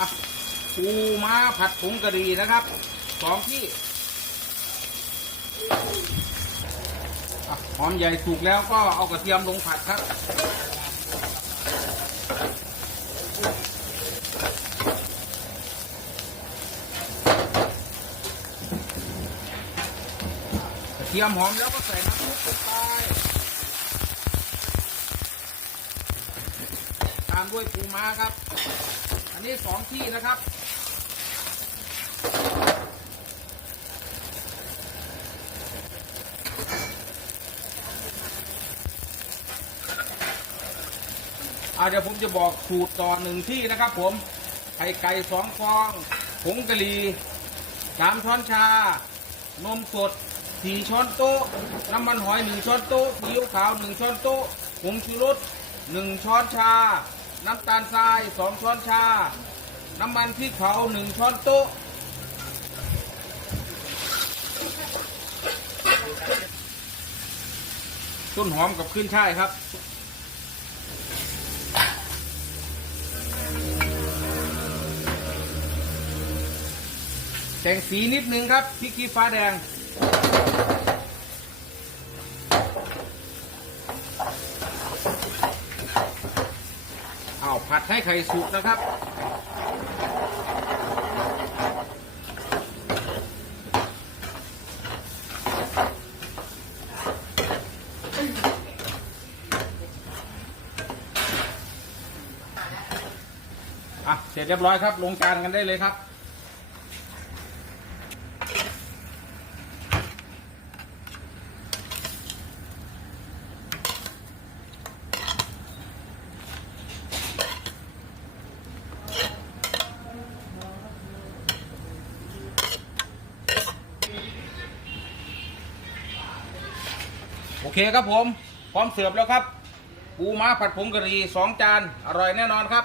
อะปูม้าผัดผงกะหรี่นะครับสองที่หอมใหญ่สุกแล้วก็เอากระเทียมลงผัดครับ กระเทียมหอมแล้วก็ใส่น้ำซุปลงไปตามด้วยปูม้าครับ อันนี้สองที่นะครับอ่าเดี๋ยวผมจะบอกสูตรต่อหนึ่งที่นะครับ ผม ไข่ไก่สองฟองผงกะหรี่สามช้อนชา นมสดสี่ช้อนโต๊ะ น้ำมันหอยหนึ่งช้อนโต๊ะซีอิ๊วขาวหนึ่งช้อนโต๊ะผงชูรสหนึ่งช้อนชา น้ำตาลทรายสองช้อนชา น้ำมันพริกเผาหนึ่งช้อนโต๊ะ ต้นหอมกับขึ้นช่ายครับ แต่งสีนิดนึงครับพริกขี้ฟ้าแดง เอาผัดให้ไข่สุกนะครับ อะ เสร็จเรียบร้อยครับ ลงจานกันได้เลยครับ โอเคครับผม พร้อมเสิร์ฟแล้วครับ ปูม้าผัดผงกะหรี่สองจาน อร่อยแน่นอนครับ